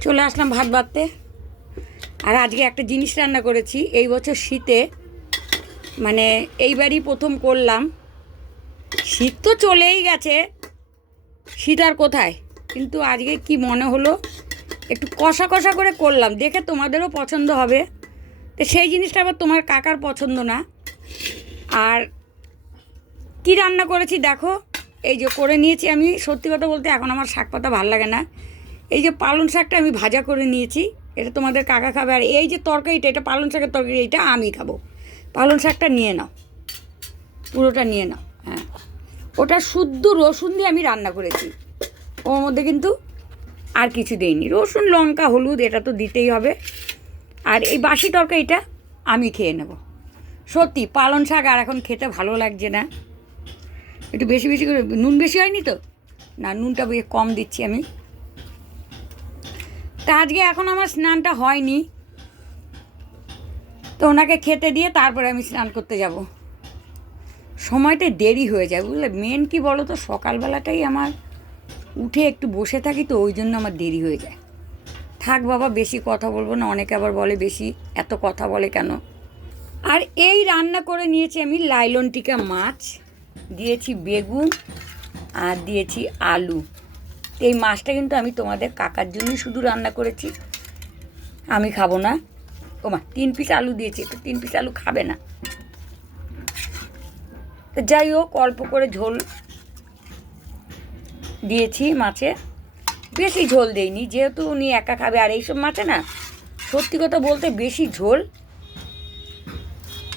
চলে আসলাম ভাত বাড়তে। আর আজকে একটা জিনিস রান্না করেছি, এই বছর শীতে। মানে এইবারই প্রথম করলাম। শীত তো চলেই গেছে। শীত আর কোথায়? কিন্তু আজকে কি মনে হলো? একটু কষা কষা করে করলাম। দেখে তোমাদেরও পছন্দ হবে। তো সেই জিনিসটা আবার তোমার কাকার পছন্দ না। আর কি রান্না করেছি দেখো? এই যে করে নিয়েছি আমি। সত্যি কথা বলতে এখন আমার শাক পাতা ভালো লাগে না। এই যে পালং শাকটা আমি ভাজা করে নিয়েছি, এটা তোমাদের কাকা খাবে। আর এই যে তরকারিটা, এটা পালং শাকের তরকারি, এটা আমি খাব। পালং শাকটা নিয়ে নাও। পুরোটা নিয়ে নাও হ্যাঁ। ওটা শুদ্ধ রসুন দিয়ে আমি রান্না করেছি। ওর মধ্যে কিন্তু আর কিছু দেইনি। রসুন, লঙ্কা, হলুদ, এটা তো দিতেই হবে। আর এই বাসি তরকারিটা আমি খেয়ে নেব। সত্যি, পালং শাক আর এখন খেতে ভালো লাগছে না। একটু বেশি বেশি করে নুন বেশি হয়নি তো? না, নুনটা কম দিচ্ছি আমি। তা আজকে এখন আমার স্নানটা হয়নি। তো ওনাকে খেতে দিয়ে তারপরে আমি স্নান করতে যাব। সময়টা দেরি হয়ে যায়, বুঝলে? মেন কি বলো তো সকালবেলাটাই আমার উঠে একটু বসে থাকি তো ওই জন্য আমার দেরি হয়ে যায়। থাক বাবা, বেশি কথা বলব না, অনেকে আবার বলে বেশি, এত কথা বলে কেন? আর এই রান্না করে নিয়েছি আমি লাইলন টিকা মাছ, দিয়েছি বেগুন আর দিয়েছি আলু। এই মাছটা কিন্তু আমি তোমাদের কাকার জন্যই শুধু রান্না করেছি। আমি খাব না। ও মা, তিন পিস আলু দিয়েছি, তো তিন পিস আলু খাবে না। তো যাই হোক, অল্প করে ঝোল দিয়েছি মাছে। বেশি ঝোল দেইনি, যেহেতু উনি একা খাবে, আর এইসব মাছে না, সত্যি কথা বলতে বেশি ঝোল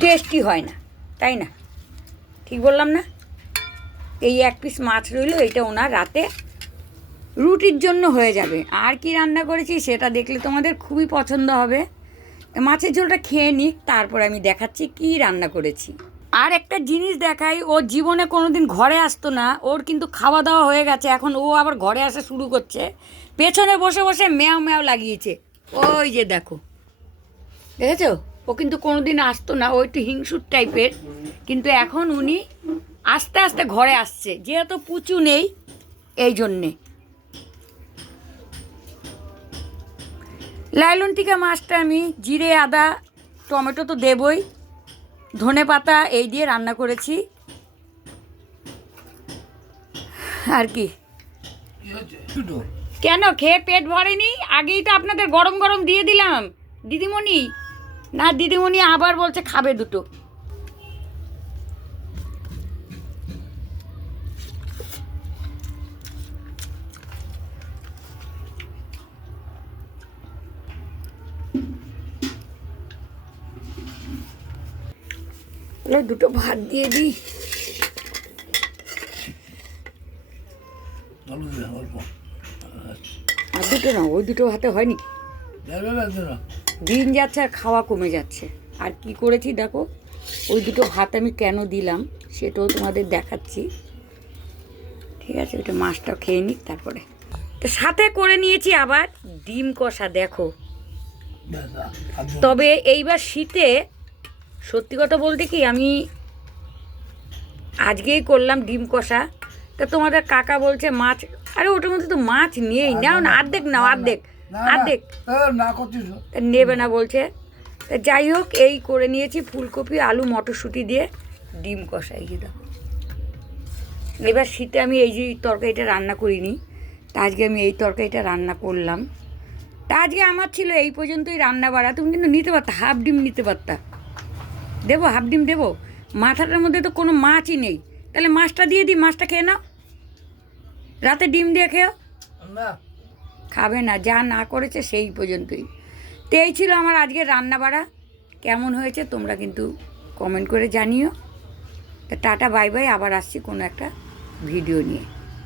টেস্টি হয় না, তাই না? ঠিক বললাম না? এই এক পিস মাছ রইল, এটা ওনার রাতে রুটির জন্য হয়ে যাবে। আর কি রান্না করেছি সেটা দেখলে তোমাদের খুবই পছন্দ হবে। মাছের ঝোলটা খেয়ে নিক, তারপর আমি দেখাচ্ছি কি রান্না করেছি। আর একটা জিনিস দেখাই, ও জীবনে কোনোদিন ঘরে আসতো না, ওর কিন্তু খাওয়া দাওয়া হয়ে গেছে, এখন ও আবার ঘরে আসা শুরু করছে। পেছনে বসে বসে ম্যাও ম্যাও লাগিয়েছে। ওই যে দেখো। দেখেছ? ও কিন্তু কোনোদিন আসতো না, ও একটু হিংসুর টাইপের, কিন্তু এখন উনি আস্তে আস্তে ঘরে আসছে। যেহেতু পুচু নেই, এই জন্যে। লাইলন টিকা মাছটা আমি জিরে, আদা, টমেটো তো দেবই। ধনে পাতা এই দিয়ে রান্না করেছি। আর কি? কেন? খেয়ে পেট ভরেনি? আগেই তো আপনাদের গরম গরম দিয়ে দিলাম। দিদিমণি? না, দিদিমণি আবার বলছে খাবে দুটো। দুটো ভাত দিয়ে দিই। আর দুটো না ওই দুটো ভাতে হয়নি। দিন যাচ্ছে আর খাওয়া কমে যাচ্ছে। আর কি করেছি দেখো ওই দুটো ভাত আমি কেন দিলাম সেটাও তোমাদের দেখাচ্ছি। ঠিক আছে ওইটা মাছটা খেয়ে নিক তারপরে। তো সাথে করে নিয়েছি আবার ডিম কষা দেখো। তবে এইবার শীতে সত্যি কথা বলতে কি আমি আজকেই করলাম ডিম কষা। তা তোমাদের কাকা বলছে মাছ আরে ওটার মধ্যে তো মাছ নেই। নাও না অর্ধেক নাও অর্ধেক অর্ধেক নেবে না বলছে। তা যাই হোক এই করে নিয়েছি ফুলকপি আলু মটরশুঁটি দিয়ে ডিম কষা এই দেখো। এবার শীতে আমি এই যে তরকারিটা রান্না করিনি তা আজকে আমি এই তরকারিটা রান্না করলাম। তা আজকে আমার ছিল এই পর্যন্তই রান্না বাড়া তুমি কিন্তু নিতে পারতা হাফ ডিম নিতে পারতা। দেবো হাফ ডিম দেবো। মাথাটার মধ্যে তো কোনো মাছই নেই। তাহলে মাছটা দিয়ে দিই মাছটা খেয়ে নাও। রাতে ডিম দিয়ে খেও। খাবে না যা না করেছে সেই পর্যন্তই। তো এই ছিল আমার আজকে রান্না বাড়া কেমন হয়েছে তোমরা কিন্তু কমেন্ট করে জানিও। তা টাটা বাই বাই আবার আসছি কোনো একটা ভিডিও নিয়ে।